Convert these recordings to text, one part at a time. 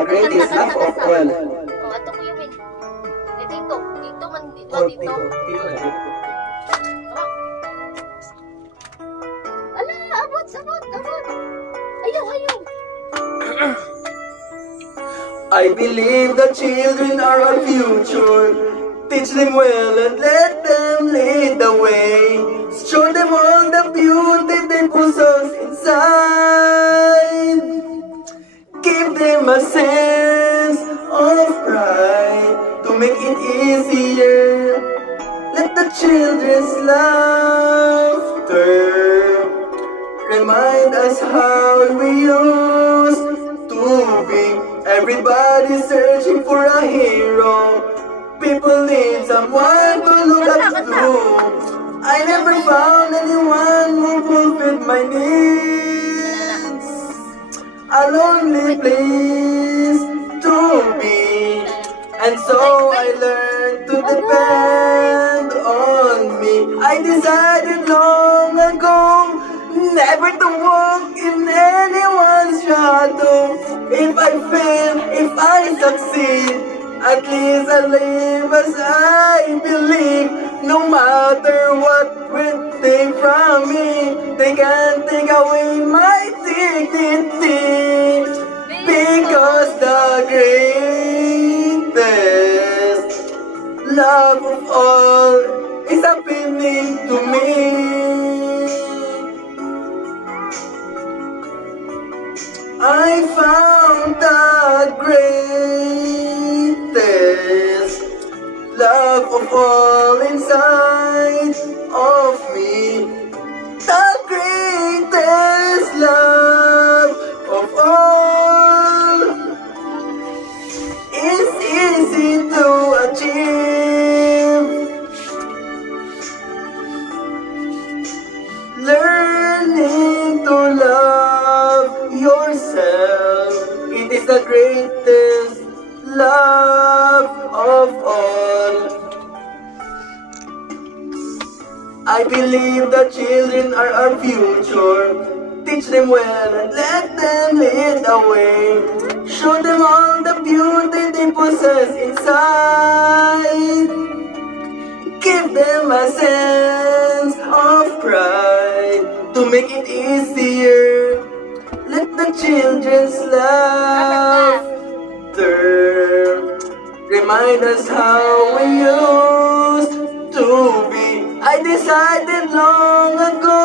the greatest love of all. Oh, ato ko yun. Eh, dito. Dito man. Oh, Dito. dito na dito. Ala, abot. Ayaw. I believe the children are our future. Teach them well and let them lead the way. Show them all the beauty they possess inside. Give them a sense of pride to make it easier. Let the children's laughter remind us how we used to be. Everybody's searching for a hero. People need someone to look up to. I never found anyone who fulfilled my needs. A lonely place to be. And so I learned to depend on me. I decided long ago never to walk in anyone's shadow. If I fail, if I succeed, at least I live as I believe. No matter what will take from me, they can't take away my dignity. Because the greatest love of all is happening to me. I found the greatest love of all inside of me. The greatest love of all is easy to achieve. Learning to love yourself, it is the greatest love of all. I believe the children are our future. Teach them well and let them lead the way. Show them all the beauty they possess inside. Give them a sense of pride to make it easier. Let the children's laughter remind us how we used to be. I decided long ago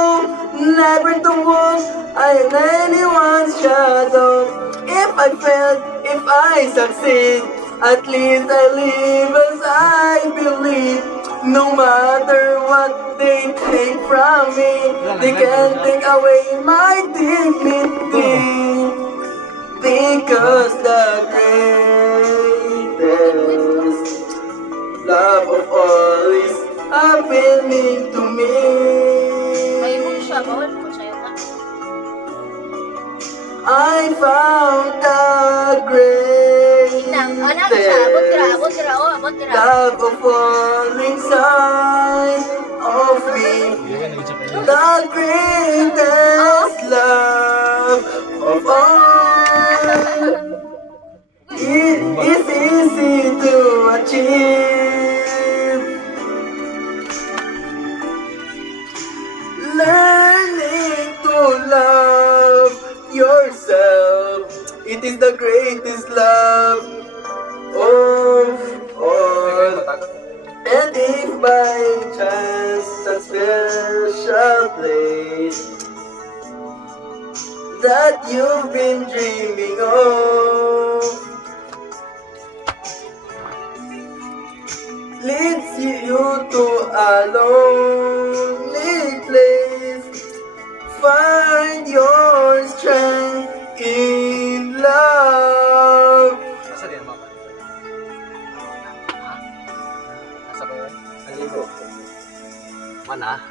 never to walk in anyone's shadow. If I fail, if I succeed, at least I live as I believe. No matter what they take from me, they can't take away my dignity. Because the greatest love of all is happening to me. I found the greatest love of all inside of me. The greatest love of all. It is easy to achieve. Learning to love yourself, it is the greatest love of all. And if by chance a special place that you've been dreaming of leads you to a lonely place, find your strength in love. Asa din, mama? Asa ba yun? Aligo. Mana?